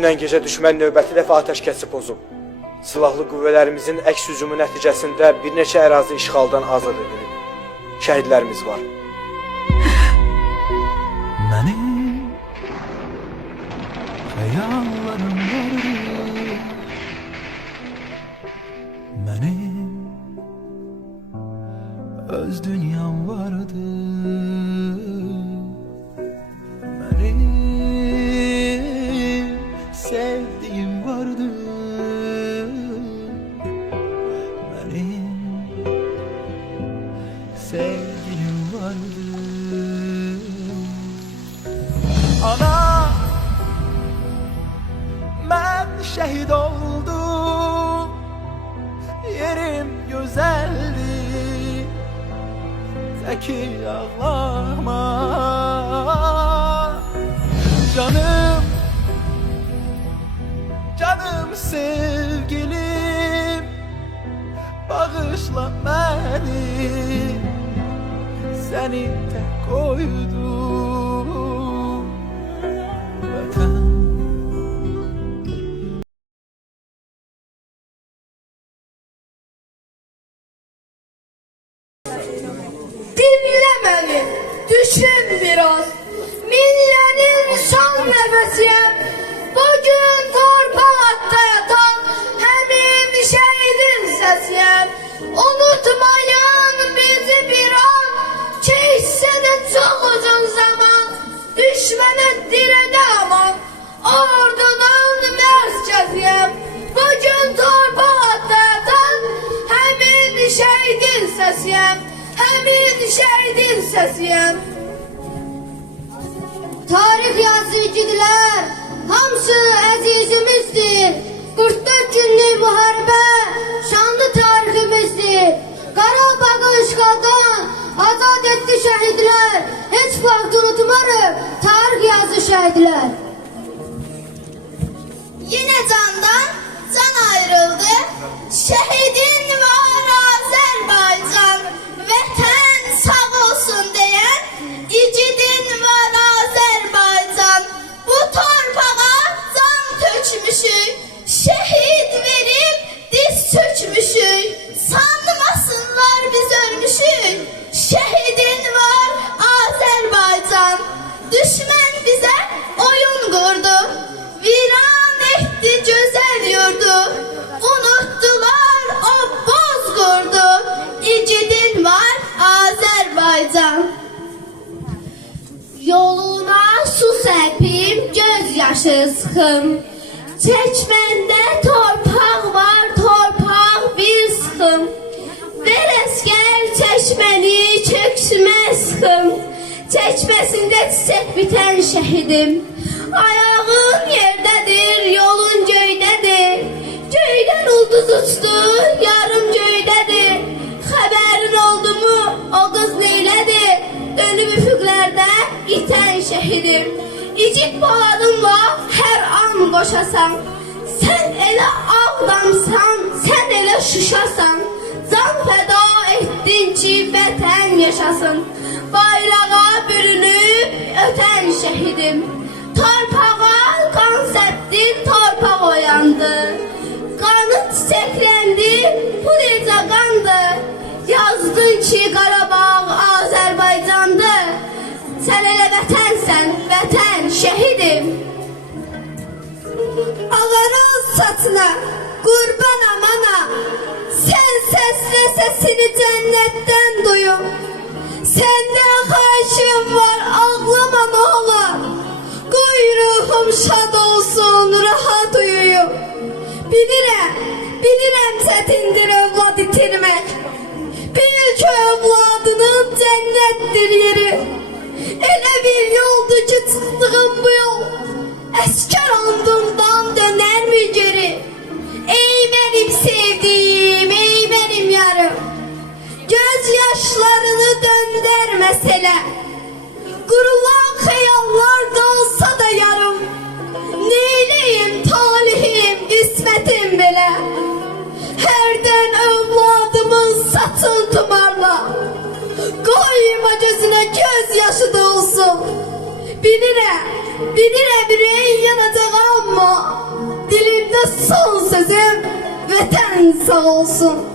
Dünən gecə düşmən növbəti dəfə atəşkəsi pozub. Silahlı qüvvələrimizin əks hücumu nəticəsində bir neçə ərazi işğaldan azad edilib. Şəhidlərimiz var. Benim hayallerim vardı Benim öz dünyam vardı Ana Ben şehit oldum. Yerim güzeldi. Zeki ağlama. Canım Canım sevgilim. Bağışla beni. Seni tek koydum Beni, düşün biraz. Millenin son nefesiyim. Bugün torpakta yatan hemin şehidin sesiyim. Unutmayın bizi bir an. Çeşse de çok uzun zaman. Düşmene Şehidin sesiyim. Tarih yazıcılar, hamısı əzizimizdir. 44 günlük müharibə, şanlı tariximizdir. Qarabağı işğaldan azad etdi şəhidlər. Heç vaxt unutmarıq tarix yazı şəhidlər. Yine candan can ayrıldı. Şehidin Yoluna su serpim, gözyaşı sıxım. Çəkməndə torpaq var, torpaq bir sıxım. Ver əskər çəkməni köksümə sıxım. Çəkməsində çiçək bitən şəhidim. Ayağın yerdədir, yolun göydədir. Göydən ulduz uçdu, yarım itən şəhidim. İcik baladınla hər an qoşasan. Sən elə ağdamsan, sən elə şuşasan. Can fəda etdin ki, vətən yaşasın. Bayrağa bürünüb ötən şəhidim. Torpağa Ağanın saçına, qurban amana. Sən səslə səsini cənnətdən duyum. Səndən xahişim var, ağlama nə olar. Qoy ruhum şad olsun, rahat uyuyum. Bilirəm, bilirəm çətindir övlad itirmək. Bil ki övladının cənnətdir yeri. Elə bir yoldur ki çıxdığım bu yol. Əskər andından satın tumarla. Koyma gözüne gözyaşı da olsun. Bilirəm, bilirəm ürəyin yanacaq amma dilimdə son sözüm vətən sağ olsun.